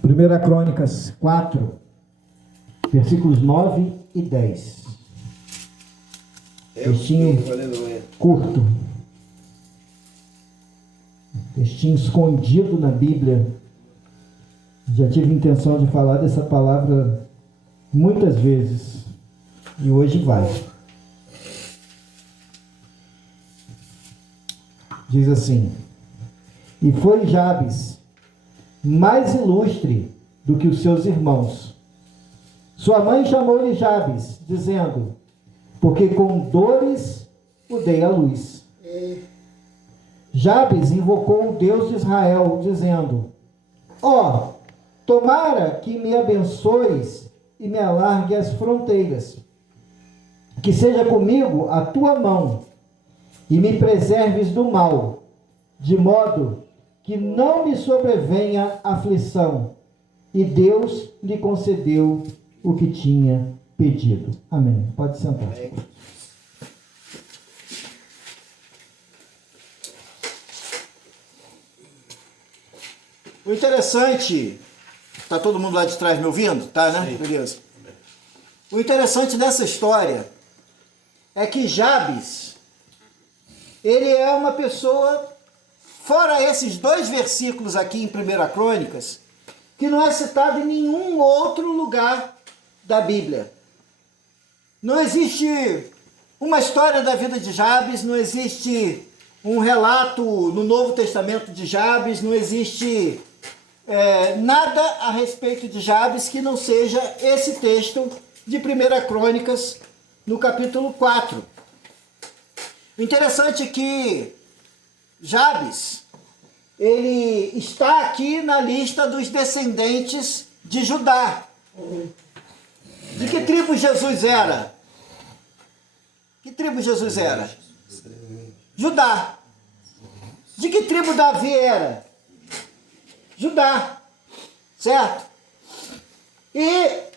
Primeira Crônicas 4, versículos 9 e 10. Textinho curto. Textinho escondido na Bíblia. Já tive intenção de falar dessa palavra muitas vezes. E hoje vai. Diz assim: E foi Jabes mais ilustre do que os seus irmãos. Sua mãe chamou-lhe Jabes, dizendo: Porque com dores o dei à luz. Jabes invocou o Deus de Israel, dizendo: Ó, tomara que me abençoes e me alargue as fronteiras, que seja comigo a tua mão, e me preserves do mal, de modo que não me sobrevenha aflição. E Deus lhe concedeu o que tinha pedido. Amém. Pode sentar. Amém. O interessante, tá todo mundo lá de trás me ouvindo? Tá, né? Sim. Beleza. O interessante dessa história é que Jabes, ele é uma pessoa, fora esses 2 versículos aqui em 1 Crônicas, que não é citado em nenhum outro lugar da Bíblia. Não existe uma história da vida de Jabes, não existe um relato no Novo Testamento de Jabes, não existe nada a respeito de Jabes que não seja esse texto de 1 Crônicas, no capítulo 4. O interessante é que Jabes, ele está aqui na lista dos descendentes de Judá. De que tribo Jesus era? Que tribo Jesus era? Judá. De que tribo Davi era? Judá. Certo? E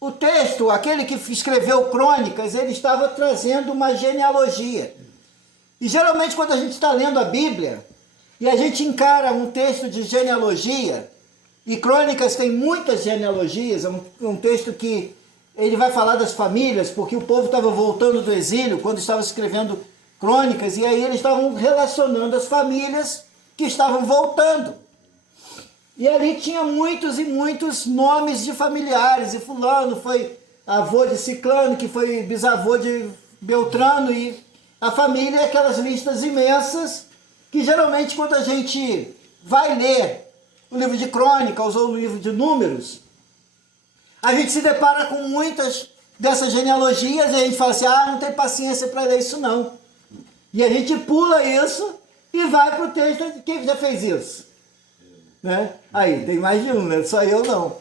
o texto, aquele que escreveu Crônicas, ele estava trazendo uma genealogia. E geralmente quando a gente está lendo a Bíblia, e a gente encara um texto de genealogia, e Crônicas tem muitas genealogias, é um texto que ele vai falar das famílias, porque o povo estava voltando do exílio quando estava escrevendo Crônicas, e aí eles estavam relacionando as famílias que estavam voltando. E ali tinha muitos e muitos nomes de familiares, e fulano foi avô de Ciclano, que foi bisavô de Beltrano, e a família é aquelas listas imensas, que geralmente quando a gente vai ler o livro de Crônicas ou o livro de Números, a gente se depara com muitas dessas genealogias, e a gente fala assim, não tem paciência para ler isso não. E a gente pula isso e vai para o texto de quem já fez isso. Né? Aí, tem mais de um, né? Só eu não.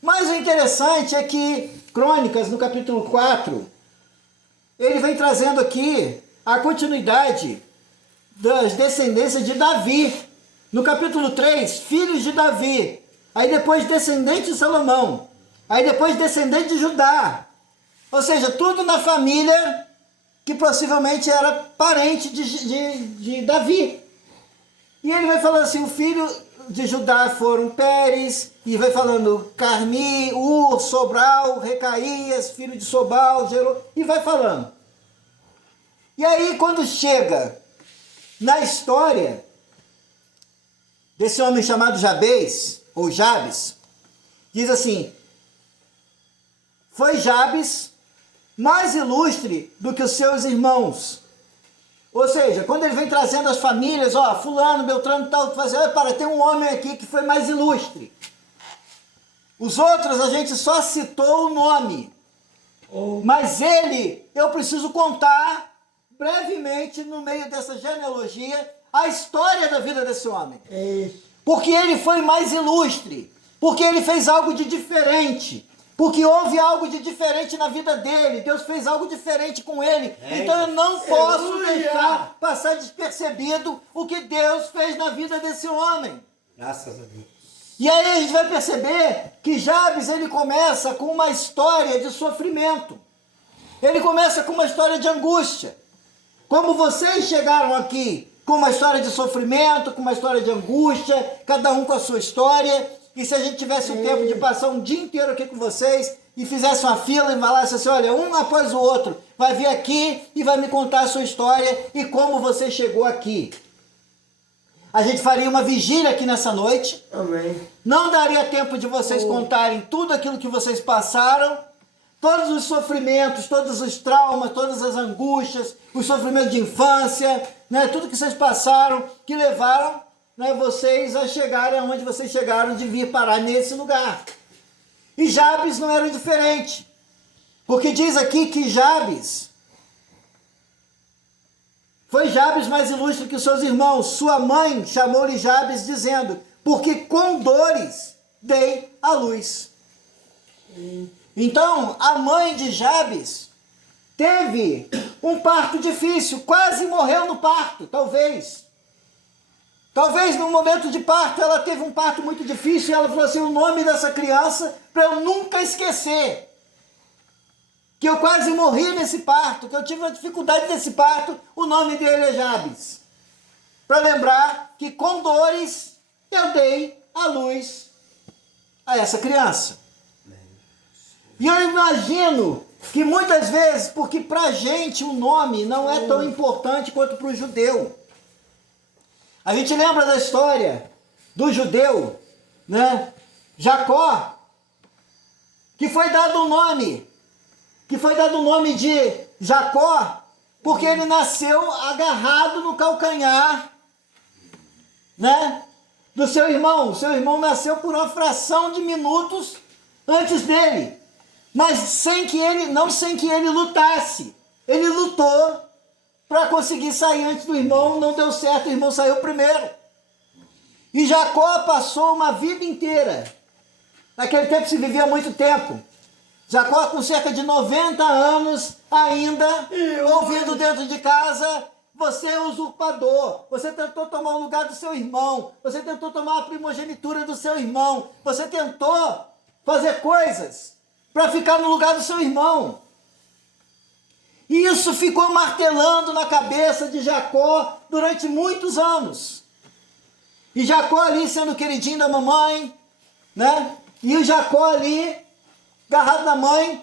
Mas o interessante é que Crônicas, no capítulo 4, ele vem trazendo aqui a continuidade das descendências de Davi. No capítulo 3, filhos de Davi. Aí depois descendente de Salomão. Aí depois descendente de Judá. Ou seja, tudo na família que possivelmente era parente de Davi. E ele vai falando assim, o filho de Judá foram Pérez, e vai falando Carmi, Ur, Sobral, Recaías, filho de Sobal, e vai falando. E aí quando chega na história desse homem chamado Jabes, ou Jabes, diz assim, foi Jabes mais ilustre do que os seus irmãos. Ou seja, quando ele vem trazendo as famílias, fulano, Beltrano e tal, tem um homem aqui que foi mais ilustre. Os outros a gente só citou o nome. Mas ele, eu preciso contar brevemente no meio dessa genealogia a história da vida desse homem. Porque ele foi mais ilustre, porque ele fez algo de diferente, porque houve algo de diferente na vida dele, Deus fez algo diferente com ele, então eu não posso deixar passar despercebido o que Deus fez na vida desse homem. Graças a Deus. E aí a gente vai perceber que Jabes, ele começa com uma história de sofrimento, ele começa com uma história de angústia. Como vocês chegaram aqui com com uma história de sofrimento, com uma história de angústia, cada um com a sua história. E se a gente tivesse o tempo de passar um dia inteiro aqui com vocês e fizesse uma fila e falasse assim, olha, um após o outro, vai vir aqui e vai me contar a sua história e como você chegou aqui. A gente faria uma vigília aqui nessa noite. Amém. Não daria tempo de vocês contarem tudo aquilo que vocês passaram, todos os sofrimentos, todos os traumas, todas as angústias, os sofrimentos de infância, né, tudo que vocês passaram, que levaram, né, vocês a chegarem aonde vocês chegaram, de vir parar nesse lugar. E Jabes não era diferente, porque diz aqui que Jabes foi Jabes mais ilustre que os seus irmãos. Sua mãe chamou-lhe Jabes, dizendo, porque com dores dei à luz. Então, a mãe de Jabes teve um parto difícil, quase morreu no parto, talvez. Talvez no momento de parto ela teve um parto muito difícil e ela falou assim, o nome dessa criança para eu nunca esquecer. Que eu quase morri nesse parto, que eu tive uma dificuldade nesse parto, o nome dele é Jabes. Para lembrar que com dores eu dei à luz a essa criança. E eu imagino que muitas vezes, porque para a gente o nome não é tão importante quanto para o judeu. A gente lembra da história do judeu, né? Jacó, que foi dado o nome de Jacó, porque ele nasceu agarrado no calcanhar, né, do seu irmão. O seu irmão nasceu por uma fração de minutos antes dele, mas sem que ele lutasse. Ele lutou para conseguir sair antes do irmão, não deu certo, o irmão saiu primeiro. E Jacó passou uma vida inteira. Naquele tempo se vivia muito tempo. Jacó com cerca de 90 anos ainda, ouvindo dentro de casa, você é usurpador, você tentou tomar o lugar do seu irmão, você tentou tomar a primogenitura do seu irmão, você tentou fazer coisas para ficar no lugar do seu irmão. E isso ficou martelando na cabeça de Jacó durante muitos anos. E Jacó ali sendo queridinho da mamãe, né? E o Jacó ali agarrado na mãe,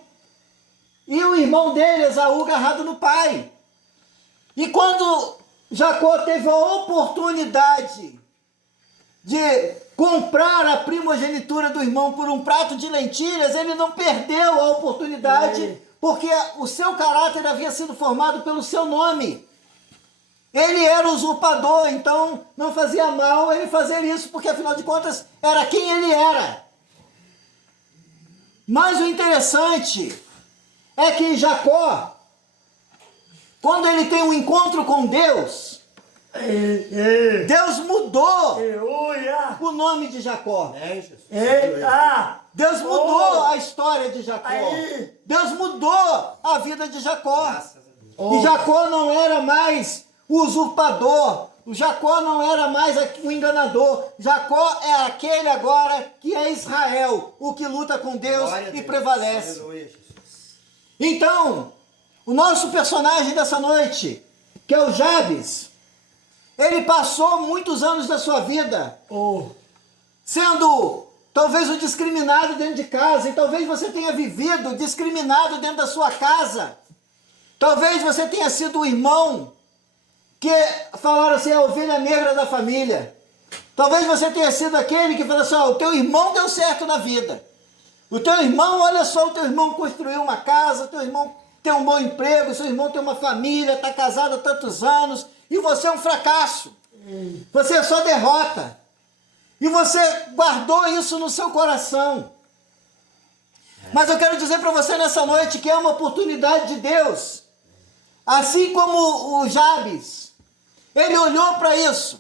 e o irmão dele, Esaú, agarrado no pai. E quando Jacó teve a oportunidade de comprar a primogenitura do irmão por um prato de lentilhas, ele não perdeu a oportunidade, porque o seu caráter havia sido formado pelo seu nome. Ele era usurpador, então não fazia mal ele fazer isso, porque afinal de contas era quem ele era. Mas o interessante é que Jacó, quando ele tem um encontro com Deus, Deus mudou o nome de Jacó. Deus mudou a história de Jacó. Deus mudou a vida de Jacó. E Jacó não era mais o usurpador. O Jacó não era mais o enganador. Jacó é aquele agora que é Israel, o que luta com Deus e prevalece. Então, o nosso personagem dessa noite, que é o Jabes, ele passou muitos anos da sua vida sendo talvez o discriminado dentro de casa, e talvez você tenha vivido discriminado dentro da sua casa. Talvez você tenha sido o irmão que falaram assim, a ovelha negra da família. Talvez você tenha sido aquele que falou assim, o teu irmão deu certo na vida. O teu irmão, olha só, o teu irmão construiu uma casa, o teu irmão tem um bom emprego, o seu irmão tem uma família, está casado há tantos anos, e você é um fracasso. Você é só derrota. E você guardou isso no seu coração. Mas eu quero dizer para você nessa noite que é uma oportunidade de Deus. Assim como o Jabes, ele olhou para isso,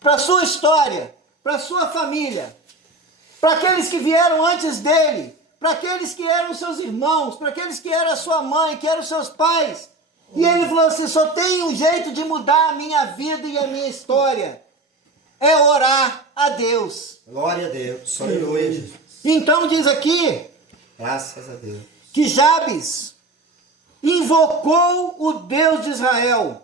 para a sua história, para a sua família, para aqueles que vieram antes dele, para aqueles que eram seus irmãos, para aqueles que eram a sua mãe, que eram seus pais. E ele falou assim, só tem um jeito de mudar a minha vida e a minha história. É orar a Deus. Glória a Deus. Aleluia, Jesus. Então diz aqui, Graças a Deus. que Jabes invocou o Deus de Israel.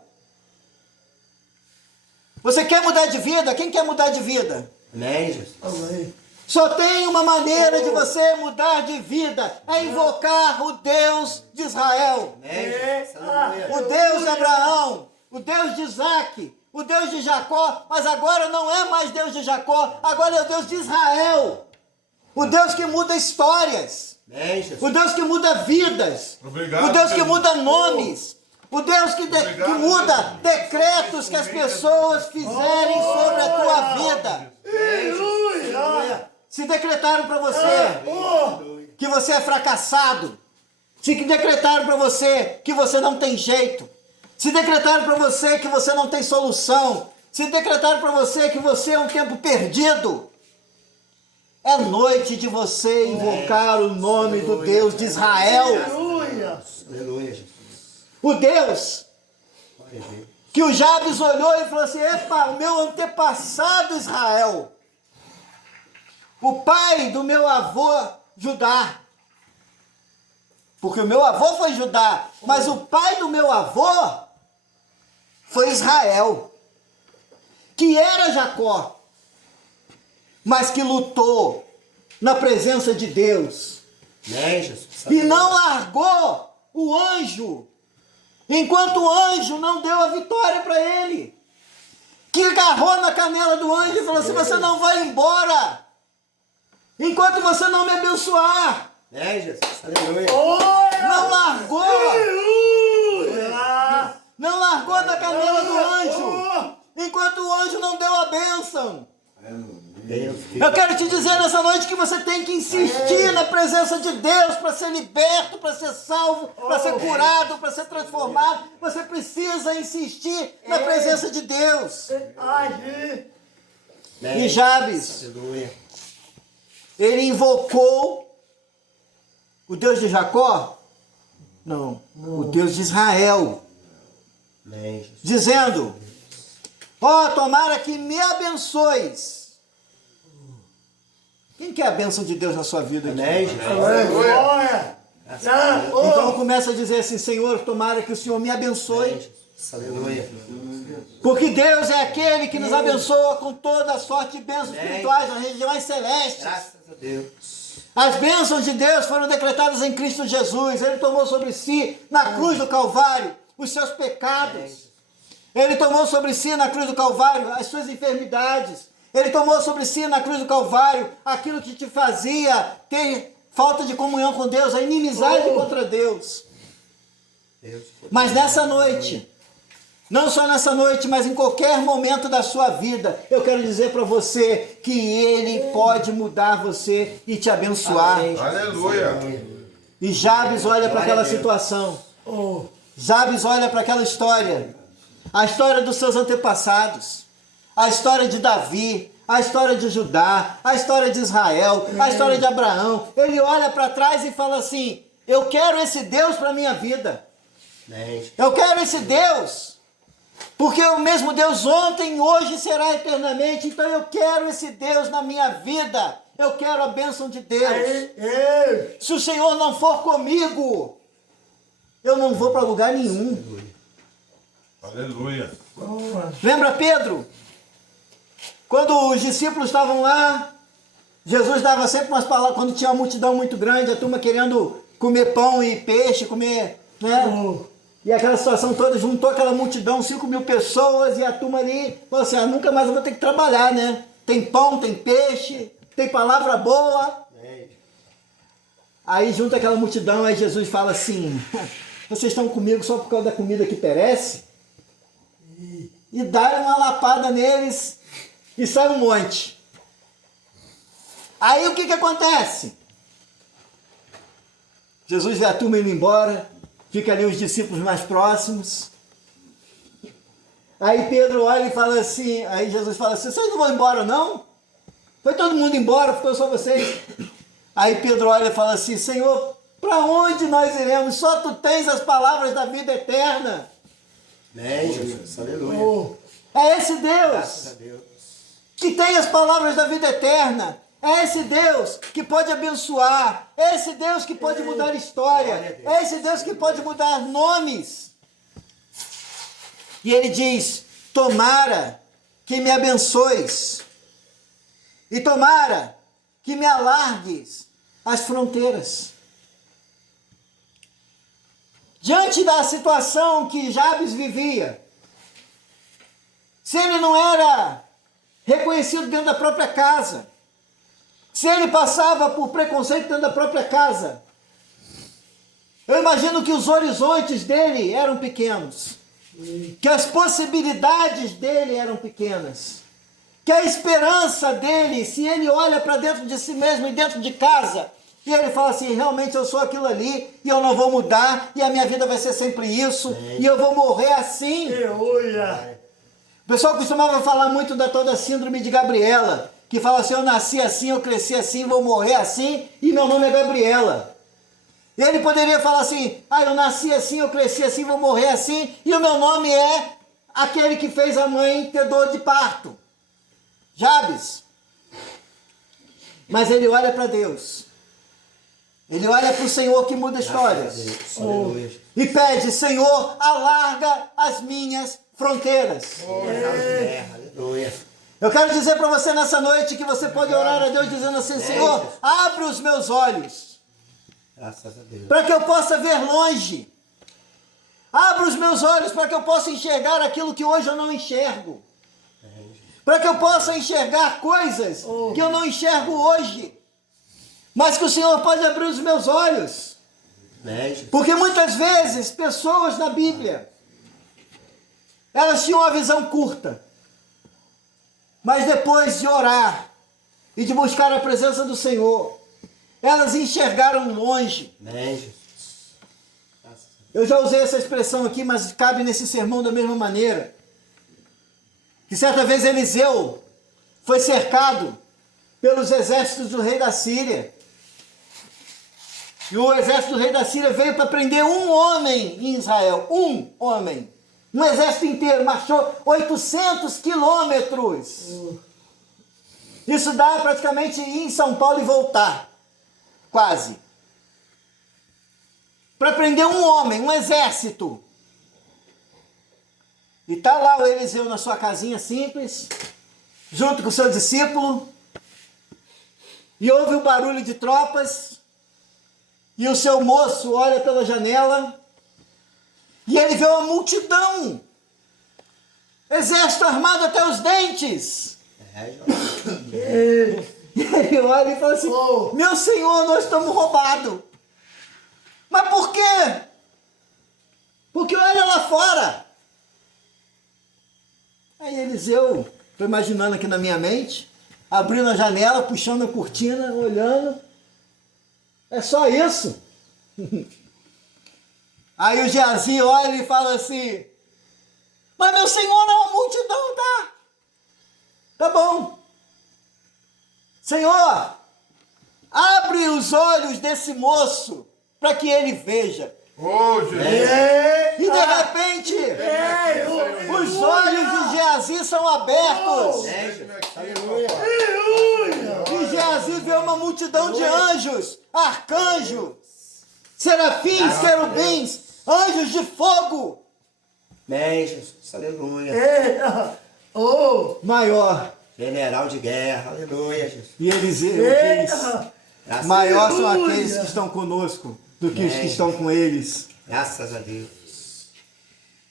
Você quer mudar de vida? Quem quer mudar de vida? Amém, Jesus. Amém. Só tem uma maneira de você mudar de vida, é invocar o Deus de Israel, Amém, Jesus. Aleluia. o Deus de Abraão, o Deus de Isaac, o Deus de Jacó, mas agora não é mais Deus de Jacó, agora é o Deus de Israel, o Deus que muda histórias, Amém, Jesus. o Deus que muda vidas, Obrigado, o Deus que Jesus. muda nomes, o Deus que Obrigado, muda Jesus. decretos que as pessoas fizerem sobre a tua vida. Aleluia. Se decretaram para você que você é fracassado, se decretaram para você que você não tem jeito, se decretaram para você que você não tem solução, se decretaram para você que você é um tempo perdido, é noite de você invocar o nome do Deus de Israel, Aleluia. Aleluia, Jesus. o Deus Glória a Deus. que o Jabes olhou e falou assim: epa, o meu antepassado Israel, o pai do meu avô Judá, porque o meu avô foi Judá, mas o pai do meu avô foi Israel, que era Jacó, mas que lutou na presença de Deus Amém, Jesus. e não largou o anjo, enquanto o anjo não deu a vitória para ele, que agarrou na canela do anjo e falou assim: você não vai embora enquanto você não me abençoar. Amém, Jesus. Aleluia. Não largou, Aleluia. não largou da canela do anjo, enquanto o anjo não deu a bênção. Deus. Eu quero te dizer nessa noite que você tem que insistir na presença de Deus para ser liberto, para ser salvo, para ser curado, para ser transformado. Você precisa insistir na presença de Deus. Age. Amém. E Jabes, Aleluia. ele invocou o Deus de Jacó? Não, o Deus de Israel, Amém, Jesus. dizendo: ó, tomara que me abençoes. Quem quer a bênção de Deus na sua vida? Aqui? Amém, Jesus. Glória. Então começa a dizer assim: Senhor, tomara que o Senhor me abençoe. Amém, Jesus. Aleluia. Porque Deus é aquele que nos abençoa com toda a sorte de bênçãos espirituais nas regiões celestes. Graças a Deus. As bênçãos de Deus foram decretadas em Cristo Jesus. Ele tomou sobre si, na cruz do Calvário, os seus pecados. Ele tomou sobre si, na cruz do Calvário, as suas enfermidades. Ele tomou sobre si, na cruz do Calvário, aquilo que te fazia ter falta de comunhão com Deus, a inimizade contra Deus. Deus. Mas nessa noite, não só nessa noite, mas em qualquer momento da sua vida, eu quero dizer para você que Ele pode mudar você e te abençoar. Amém, Jesus. Aleluia. E Jabes olha para Glória aquela a Deus. situação. Jabes olha para aquela história. A história dos seus antepassados. A história de Davi. A história de Judá. A história de Israel. A história de Abraão. Ele olha para trás e fala assim: eu quero esse Deus para a minha vida. Amém, Jesus. Eu quero esse Deus. Porque o mesmo Deus ontem, hoje e será eternamente. Então eu quero esse Deus na minha vida. Eu quero a bênção de Deus. Se o Senhor não for comigo, eu não vou para lugar nenhum. Aleluia. Lembra Pedro? Quando os discípulos estavam lá, Jesus dava sempre umas palavras, quando tinha uma multidão muito grande, a turma querendo comer pão e peixe, comer, né? E aquela situação toda, juntou aquela multidão, 5.000 pessoas, e a turma ali falou assim: nunca mais eu vou ter que trabalhar, né? Tem pão, tem peixe, tem palavra boa. Amém. Aí junta aquela multidão, aí Jesus fala assim: vocês estão comigo só por causa da comida que perece? E dá uma lapada neles e sai um monte. Aí o que acontece? Jesus vê a turma indo embora, fica ali os discípulos mais próximos. Aí Pedro olha e fala assim, aí Jesus fala assim: vocês não vão embora não? Foi todo mundo embora, ficou só vocês. Aí Pedro olha e fala assim: Senhor, para onde nós iremos? Só tu tens as palavras da vida eterna. Amém, Jesus. Aleluia. É esse Deus Graças a Deus. que tem as palavras da vida eterna. É esse Deus que pode abençoar. É esse Deus que pode mudar história. É esse Deus que pode mudar nomes. E ele diz: tomara que me abençoes, e tomara que me alargues as fronteiras. Diante da situação que Jabes vivia, se ele não era reconhecido dentro da própria casa, se ele passava por preconceito dentro da própria casa, eu imagino que os horizontes dele eram pequenos, que as possibilidades dele eram pequenas, que a esperança dele, se ele olha para dentro de si mesmo e dentro de casa, e ele fala assim, realmente eu sou aquilo ali, e eu não vou mudar, e a minha vida vai ser sempre isso, e eu vou morrer assim. Aleluia. O pessoal costumava falar muito da tal da síndrome de Gabriela, que fala assim, eu nasci assim, eu cresci assim, vou morrer assim, e meu nome é Gabriela. E ele poderia falar assim, eu nasci assim, eu cresci assim, vou morrer assim, e o meu nome é aquele que fez a mãe ter dor de parto. Jabes. Mas ele olha para Deus. Ele olha para o Senhor que muda histórias. E pede, Senhor, alarga as minhas fronteiras. Aleluia. Eu quero dizer para você nessa noite que você pode orar a Deus dizendo assim, Senhor, abre os meus olhos. Graças a Deus. Para que eu possa ver longe. Abra os meus olhos para que eu possa enxergar aquilo que hoje eu não enxergo. Para que eu possa enxergar coisas que eu não enxergo hoje. Mas que o Senhor pode abrir os meus olhos. Porque muitas vezes, pessoas na Bíblia, elas tinham uma visão curta. Mas depois de orar e de buscar a presença do Senhor, elas enxergaram longe. Eu já usei essa expressão aqui, mas cabe nesse sermão da mesma maneira. Que certa vez Eliseu foi cercado pelos exércitos do rei da Síria. E o exército do rei da Síria veio para prender um homem em Israel. Um homem. Um exército inteiro marchou 800 quilômetros. Isso dá praticamente ir em São Paulo e voltar. Quase. Para prender um homem, um exército. E está lá o Eliseu na sua casinha simples, junto com o seu discípulo. E ouve o barulho de tropas. E o seu moço olha pela janela. E ele vê uma multidão. Exército armado até os dentes. E ele olha e fala assim, meu senhor, nós estamos roubados. Mas por quê? Porque olha lá fora. Aí Eliseu, estou imaginando aqui na minha mente, abrindo a janela, puxando a cortina, olhando. É só isso. Aí o Geazi olha e fala assim, mas meu senhor, não é uma multidão, tá? Tá bom. Senhor, abre os olhos desse moço para que ele veja. Jesus. E de repente, os olhos de Geazi são abertos. E Geazi vê uma multidão de anjos, arcanjos, serafins, querubins, anjos de fogo. Jesus. Aleluia. Maior. General de guerra. Aleluia, Jesus. E Eliseu diz, maior são aqueles que estão conosco do que os que estão com eles. Graças a Deus.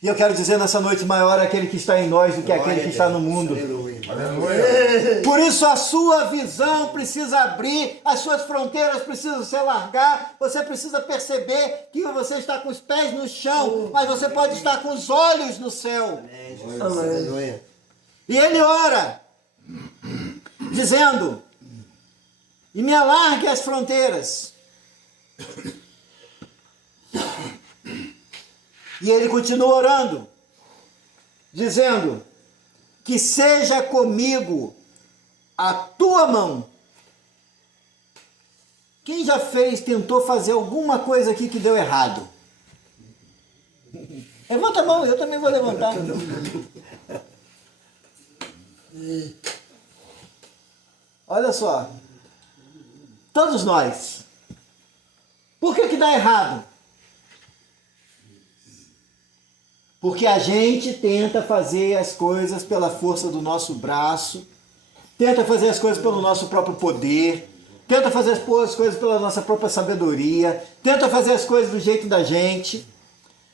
E eu quero dizer nessa noite, maior é aquele que está em nós do que aquele que está no mundo. Aleluia. Aleluia. Por isso a sua visão precisa abrir, as suas fronteiras precisam se alargar, você precisa perceber que você está com os pés no chão, mas você pode estar com os olhos no céu. Aleluia. E ele ora, dizendo, e me alargue as fronteiras. E ele continua orando, dizendo, que seja comigo a tua mão. Quem já tentou fazer alguma coisa aqui que deu errado? Levanta a mão, eu também vou levantar. Olha só, todos nós. Por que dá errado? Porque a gente tenta fazer as coisas pela força do nosso braço, tenta fazer as coisas pelo nosso próprio poder, tenta fazer as coisas pela nossa própria sabedoria, tenta fazer as coisas do jeito da gente.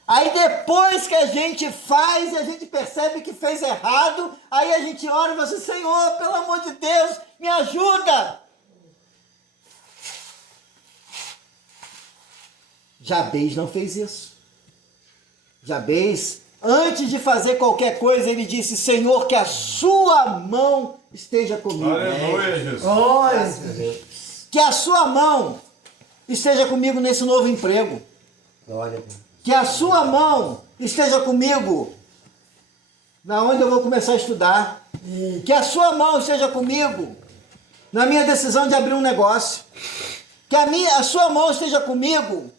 Aí depois que a gente faz e a gente percebe que fez errado, aí a gente ora e fala assim, Senhor, pelo amor de Deus, me ajuda. Jabez não fez isso. Jabez, antes de fazer qualquer coisa, ele disse, Senhor, que a sua mão esteja comigo. Aleluia, Jesus. Glória. Graças a Deus. Que a sua mão esteja comigo nesse novo emprego. Glória a Deus. Que a sua mão esteja comigo na onde eu vou começar a estudar. Que a sua mão esteja comigo na minha decisão de abrir um negócio. Que a sua mão esteja comigo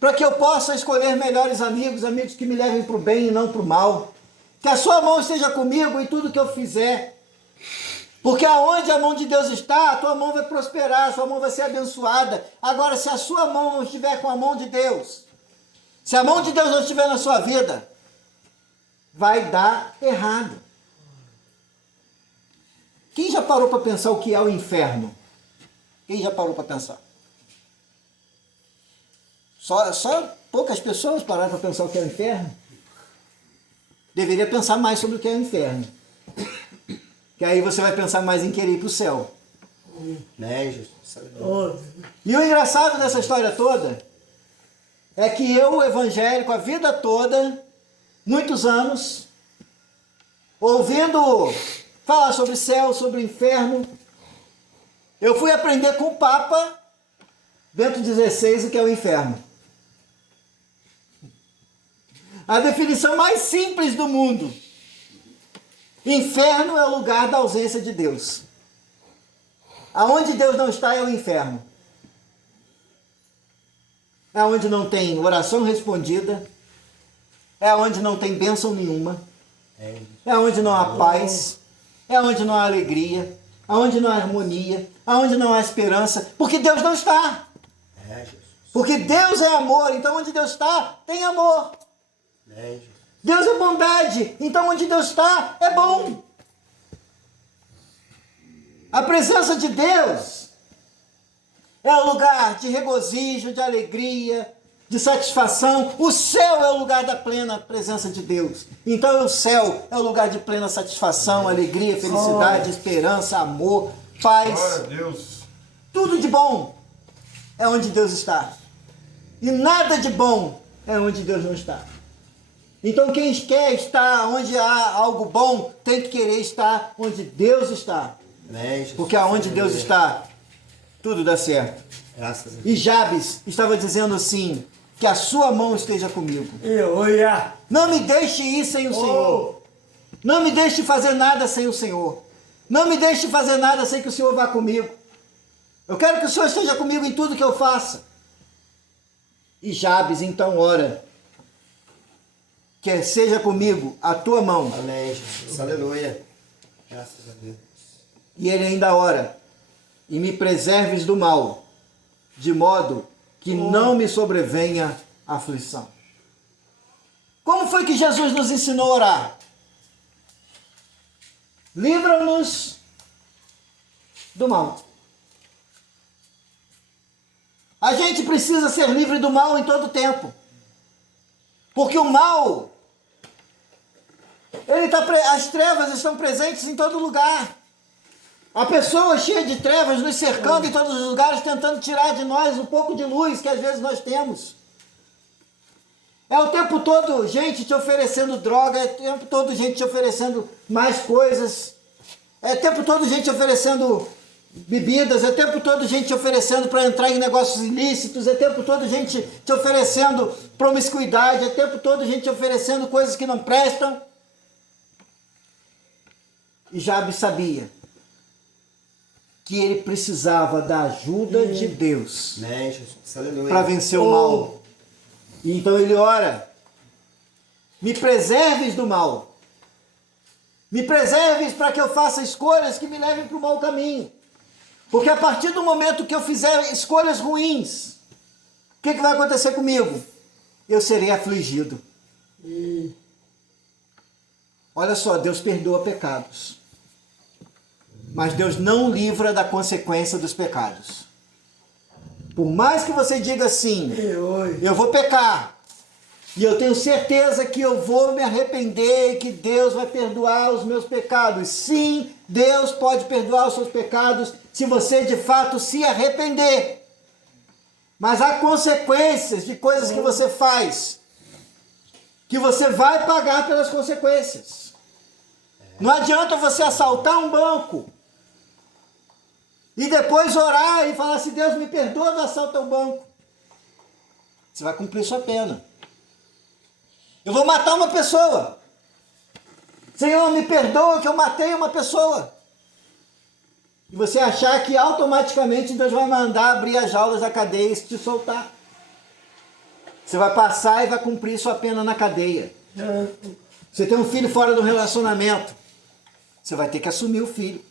para que eu possa escolher melhores amigos, amigos que me levem para o bem e não para o mal. Que a sua mão esteja comigo em tudo que eu fizer. Porque aonde a mão de Deus está, a tua mão vai prosperar, a sua mão vai ser abençoada. Agora, se a sua mão não estiver com a mão de Deus, se a mão de Deus não estiver na sua vida, vai dar errado. Quem já parou para pensar o que é o inferno? Quem já parou para pensar? Só poucas pessoas pararam para pensar o que é o inferno. Deveria pensar mais sobre o que é o inferno. Que aí você vai pensar mais em querer ir para o céu. Né, Jesus? Aleluia. Glória. E o engraçado dessa história toda é que eu, evangélico, a vida toda, muitos anos, ouvindo falar sobre céu, sobre inferno, eu fui aprender com o Papa, Bento XVI, o que é o inferno. A definição mais simples do mundo. Inferno é o lugar da ausência de Deus. Aonde Deus não está é o inferno. É onde não tem oração respondida, é onde não tem bênção nenhuma, é onde não há paz, é onde não há alegria, é onde não há harmonia, é onde não há esperança, porque Deus não está. É, Jesus. Porque Deus é amor, então onde Deus está, tem amor. É, Jesus. Deus é bondade, então onde Deus está, é bom. A presença de Deus é o lugar de regozijo, de alegria, de satisfação. O céu é o lugar da plena presença de Deus. Então o céu é o lugar de plena satisfação, alegria, felicidade, esperança, amor, paz. Glória a Deus. Tudo de bom é onde Deus está. E nada de bom é onde Deus não está. Então quem quer estar onde há algo bom, tem que querer estar onde Deus está. Né, Jesus? Porque aonde Deus está, tudo dá certo. Graças a Deus. E Jabes estava dizendo assim, que a sua mão esteja comigo. Aleluia. Não me deixe ir sem o Senhor. Não me deixe fazer nada sem o Senhor. Não me deixe fazer nada sem que o Senhor vá comigo. Eu quero que o Senhor esteja comigo em tudo que eu faça. E Jabes então ora, que seja comigo a tua mão. Amém, Jesus. Aleluia. Graças a Deus. E ele ainda ora, e me preserves do mal, de modo que não me sobrevenha aflição. Como foi que Jesus nos ensinou a orar? Livra-nos do mal. A gente precisa ser livre do mal em todo tempo. Porque o mal, as trevas estão presentes em todo lugar. A pessoa cheia de trevas nos cercando em todos os lugares, tentando tirar de nós um pouco de luz que às vezes nós temos. É o tempo todo gente te oferecendo droga, é o tempo todo gente te oferecendo mais coisas, é o tempo todo gente te oferecendo bebidas, é o tempo todo gente te oferecendo para entrar em negócios ilícitos, é o tempo todo gente te oferecendo promiscuidade, é o tempo todo gente te oferecendo coisas que não prestam. E Jabes sabia que ele precisava da ajuda de Deus Né, Jesus? Aleluia. para vencer o mal. E então ele ora, me preserves do mal. Me preserves para que eu faça escolhas que me levem para o mau caminho. Porque a partir do momento que eu fizer escolhas ruins, o que vai acontecer comigo? Eu serei afligido. Olha só, Deus perdoa pecados. Mas Deus não livra da consequência dos pecados. Por mais que você diga assim, eu vou pecar, e eu tenho certeza que eu vou me arrepender e que Deus vai perdoar os meus pecados. Sim, Deus pode perdoar os seus pecados se você de fato se arrepender. Mas há consequências de coisas que você faz, que você vai pagar pelas consequências. Não adianta você assaltar um banco e depois orar e falar assim, Deus me perdoa do assalto ao banco. Você vai cumprir sua pena. Eu vou matar uma pessoa. Senhor, me perdoa que eu matei uma pessoa. E você achar que automaticamente Deus vai mandar abrir as jaulas da cadeia e te soltar. Você vai passar e vai cumprir sua pena na cadeia. Você tem um filho fora do relacionamento. Você vai ter que assumir o filho.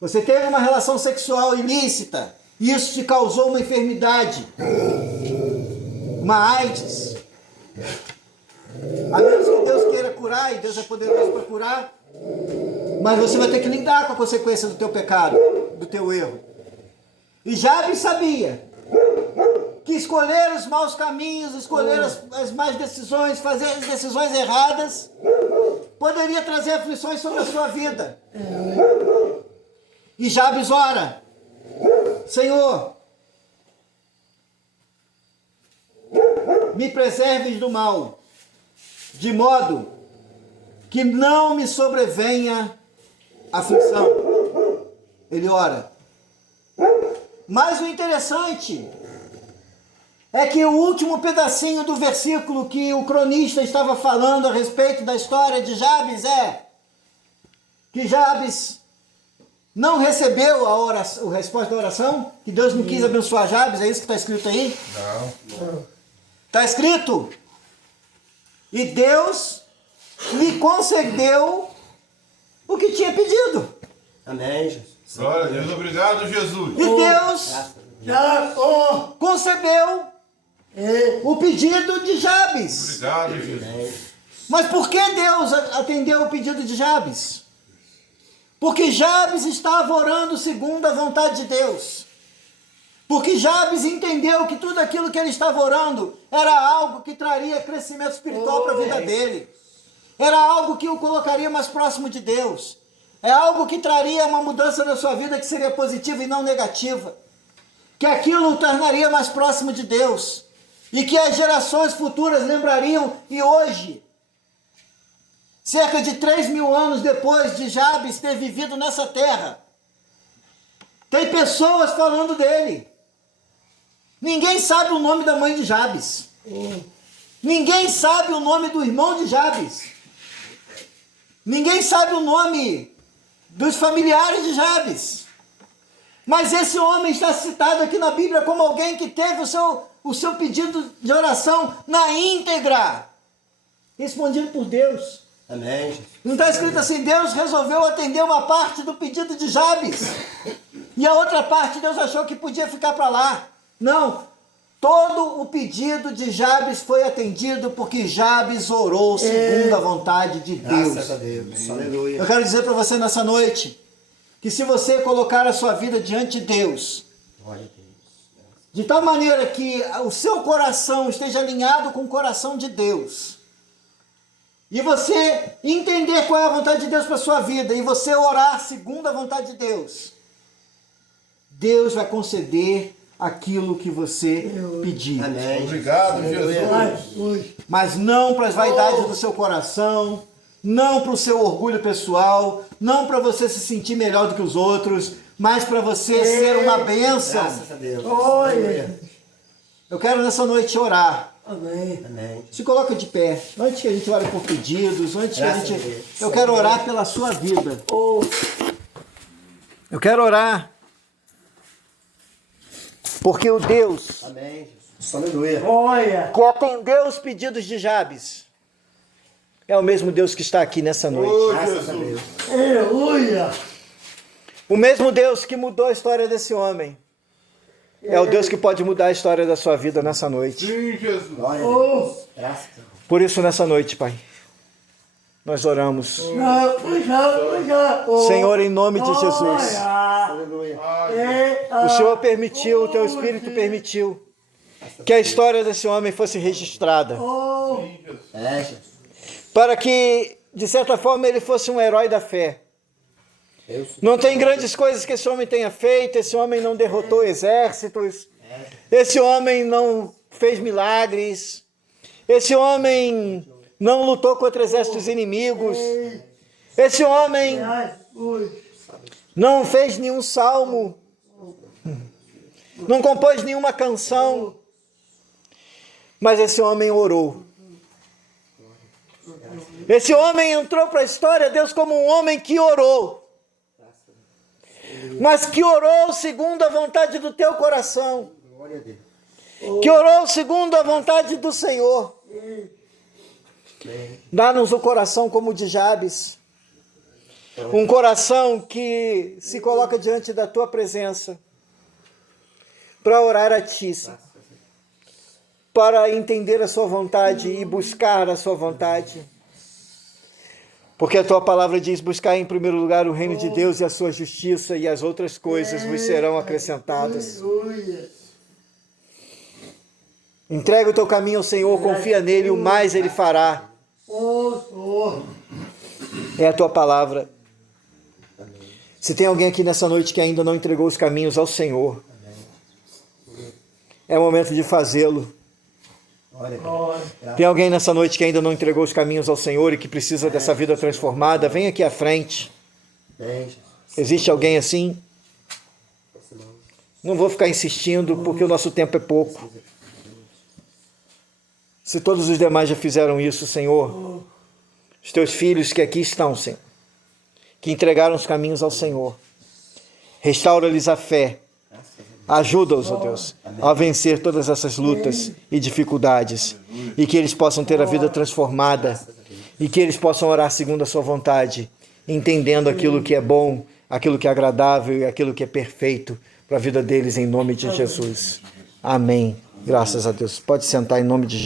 Você teve uma relação sexual ilícita. E isso te causou uma enfermidade. Uma AIDS. A menos que Deus queira curar, e Deus é poderoso para curar. Mas você vai ter que lidar com a consequência do teu pecado, do teu erro. E Jabes sabia que escolher os maus caminhos, escolher as más decisões, fazer as decisões erradas, poderia trazer aflições sobre a sua vida. E Jabes ora, Senhor, me preserves do mal, de modo que não me sobrevenha aflição. Ele ora. Mas o interessante é que o último pedacinho do versículo que o cronista estava falando a respeito da história de Jabes é que Jabes não recebeu a resposta da oração, que Deus não quis abençoar Jabes, é isso que está escrito aí? Não. Está escrito, e Deus lhe concedeu o que tinha pedido. Amém, Jesus. Glória a Deus. Obrigado, Jesus. E Deus Já, concebeu o pedido de Jabes. Obrigado, Jesus. Mas por que Deus atendeu o pedido de Jabes? Porque Jabes estava orando segundo a vontade de Deus. Porque Jabes entendeu que tudo aquilo que ele estava orando era algo que traria crescimento espiritual para a vida dele. Era algo que o colocaria mais próximo de Deus. É algo que traria uma mudança na sua vida que seria positiva e não negativa. Que aquilo o tornaria mais próximo de Deus. E que as gerações futuras lembrariam, e hoje, cerca de 3.000 anos depois de Jabes ter vivido nessa terra, tem pessoas falando dele. Ninguém sabe o nome da mãe de Jabes. Ninguém sabe o nome do irmão de Jabes. Ninguém sabe o nome dos familiares de Jabes. Mas esse homem está citado aqui na Bíblia como alguém que teve o seu pedido de oração na íntegra respondido por Deus. Amém, Jesus. Não está escrito assim, Deus resolveu atender uma parte do pedido de Jabes e a outra parte Deus achou que podia ficar para lá. Não, todo o pedido de Jabes foi atendido porque Jabes orou segundo a vontade de Deus. Graças a Deus. Aleluia. Eu quero dizer para você nessa noite que se você colocar a sua vida diante de Deus, Glória a Deus. de tal maneira que o seu coração esteja alinhado com o coração de Deus, e você entender qual é a vontade de Deus para a sua vida, e você orar segundo a vontade de Deus, Deus vai conceder aquilo que você pedir. Amém. Obrigado, Jesus. Mas não para as vaidades do seu coração, não para o seu orgulho pessoal, não para você se sentir melhor do que os outros, mas para você ser uma bênção. Graças a Deus. Olha. Eu quero nessa noite orar. Amém. Amém. Se coloca de pé, antes que a gente ore por pedidos, antes que a Graças gente... a Deus. Eu quero orar pela sua vida. Eu quero orar porque o Deus Amém, Jesus. Aleluia. Olha. que atendeu os pedidos de Jabes é o mesmo Deus que está aqui nessa noite. Ô, Graças a Jesus. Deus. Aleluia. O mesmo Deus que mudou a história desse homem é o Deus que pode mudar a história da sua vida nessa noite. Sim, Jesus. Glória a Deus. Graças a Deus. Por isso, nessa noite, Pai, nós oramos. Senhor, Senhor, em nome de Jesus, Aleluia. o Senhor permitiu, o teu Espírito permitiu que a história desse homem fosse registrada, É, Jesus. para que, de certa forma, ele fosse um herói da fé. Eu sou. Não tem grandes coisas que esse homem tenha feito, esse homem não derrotou exércitos, esse homem não fez milagres, esse homem não lutou contra exércitos inimigos, esse homem não fez nenhum salmo, não compôs nenhuma canção, mas esse homem orou. Esse homem entrou para a história, Deus, como um homem que orou, mas que orou segundo a vontade do teu coração, Glória a Deus. que orou segundo a vontade do Senhor. Dá-nos o coração como o de Jabes, um coração que se coloca diante da tua presença para orar a ti, para entender a sua vontade e buscar a sua vontade. Porque a tua palavra diz: buscar em primeiro lugar o reino de Deus e a sua justiça, e as outras coisas vos serão acrescentadas. Entrega o teu caminho ao Senhor, confia nele, o mais ele fará. É a tua palavra. Se tem alguém aqui nessa noite que ainda não entregou os caminhos ao Senhor, é o momento de fazê-lo. Glória a Deus. Tem alguém nessa noite que ainda não entregou os caminhos ao Senhor e que precisa dessa vida transformada? Vem aqui à frente. Bem, Jesus. Existe alguém assim? Não vou ficar insistindo porque o nosso tempo é pouco. Se todos os demais já fizeram isso, Senhor, os teus filhos que aqui estão, Senhor, que entregaram os caminhos ao Senhor, restaura-lhes a fé, ajuda-os, ó Deus, a vencer todas essas lutas e dificuldades, e que eles possam ter a vida transformada, e que eles possam orar segundo a sua vontade, entendendo aquilo que é bom, aquilo que é agradável e aquilo que é perfeito para a vida deles, em nome de Jesus. Amém. Graças a Deus. Pode sentar em nome de Jesus.